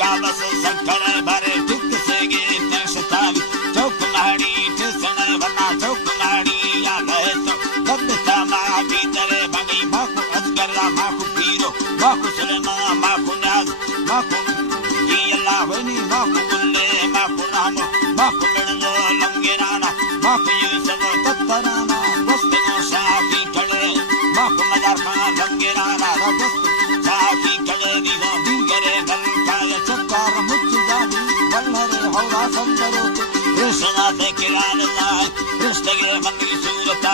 Kabsch Shankar भरे टिक से गीत शतावी चौक माड़ी टिसन वना चौक माड़ी या गए तो बदता मा भीतरे बनी माकु अजगरा माकु पीरो माकु सलमा माकु नाज माकु ये अल्लाह वनी माकु बुल्ले माकु राम माकु मिलनो लंगेराना माकु यूसुफ तत्तराना वस्तु साकी कड़े माकु मदार खान लंगेराना वस्तु साकी कड़े दिगो दिगरे गलकाय चक्कर मुच्च जादी वल्लरे हौला संदरो कृष्णा ते किरान जाय कृष्ण के मंगल सूरता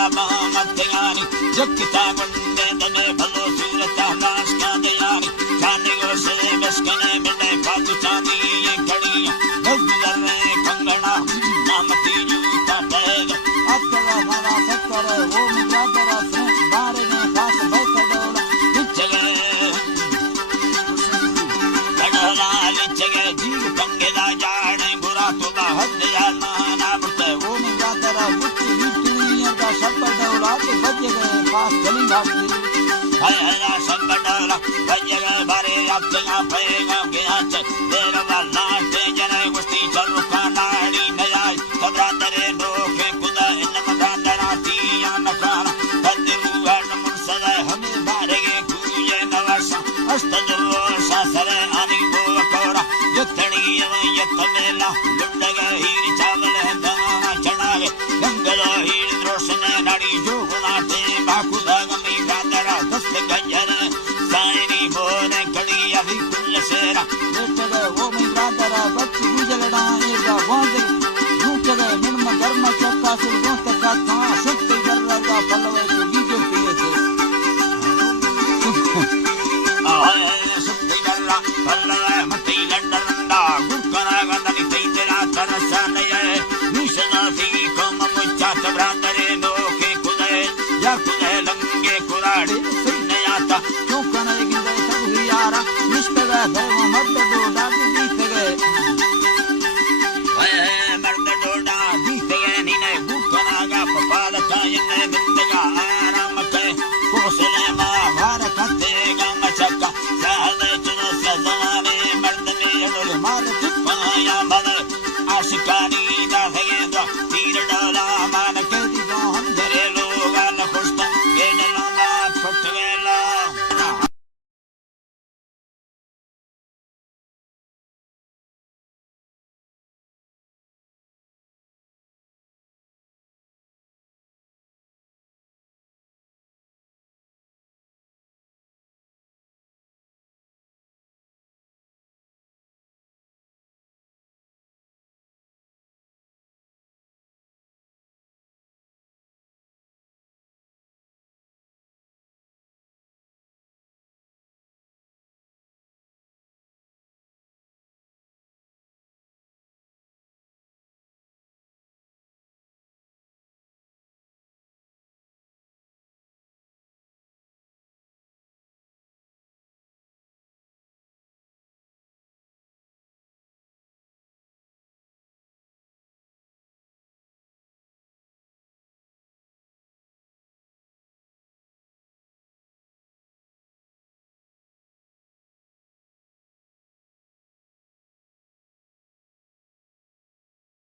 मध्ययानी जक्ता बंदे दने भलो सूरता नाश का दयानी खाने को से बसकने मिले फातु चांदी ये घड़ियां गजर में कंगना नामती जूता पैग अकला वाला सक्कर वो मुद्रा तेरा से बारे में खास बैठ डोला लिचगे कड़ला लिचगे जीव पंगे दा जाने बुरा तो हद या ना बते वो मुद्रा तेरा मुट्ठी दुनिया का सब डोला के बजे गए खास गली भागी हाय हाय सब डोला बजे गए बारे अब तेरा पैगा गया तेरा वाला ते जने गुस्ती चलू का नाड़ी नजाय कबरा तेरे नोखे खुदा इन मगाना दिया नखाना बदरू हर मुर्सदा हमें बारेगे कुजे नवासा अस्तदरो सासरे आनी वो कोरा यतनी यतमेला लुंडगे ही